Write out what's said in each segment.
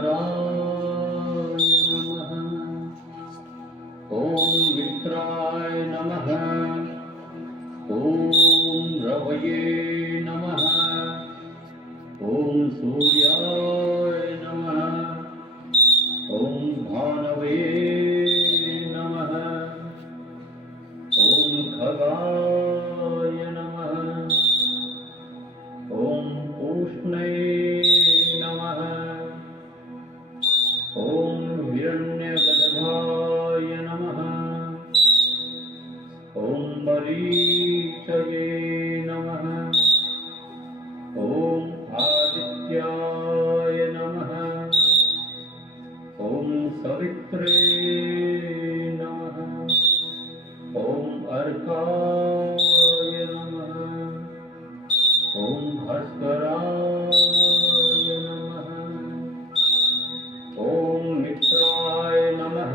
भास्कराय नमः। ॐ मित्राय नमः। ॐ रवये नमः। ॐ सूर्याय नमः। ॐ भानवे नमः। ॐ खगाय नमः। ॐ पूष्णे नमः। ॐ हिरण्यगर्भाय नमः। ॐ मरीचये नमः। ॐ आदित्याय नमः। ॐ सवित्रे नमः। ॐ अर्काय नमः। ॐ भास्कराय नमः। ॐ मित्राय नमः।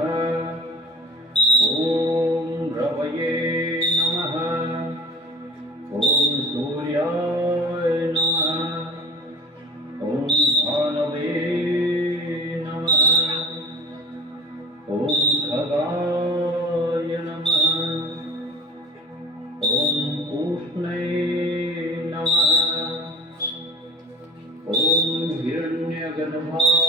ॐ रवये नमः। ॐ सूर्याय नमः। ॐ भानवे नमः। ॐ खगाय नमः। ॐ पूष्णे नमः। ॐ हिरण्यगर्भाय